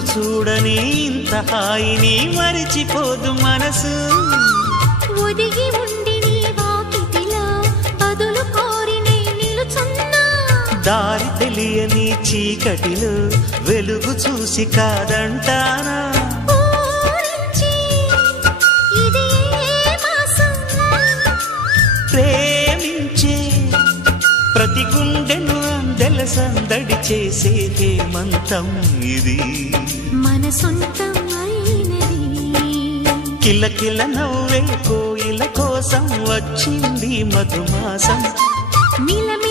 రోజు చూడని ఇంత హాయిని మరిచిపోదు మనసు ఒదిగి ఉండి నీ వాకిటిలో బదులు కోరి నే నిలుచున్నా దారి తెలియని చీకటిలో వెలుగు చూసి కాదంటానా ఊరించి ఇది ఏ మాసం ప్రేమించే ప్రతి గుండెను అందెల సందడి చేసే హేమంతం ఇది మన సొంతం అయినది కిలకిల నవ్వే కోయిల కోసం వచ్చింది మధుమాసం మిలమి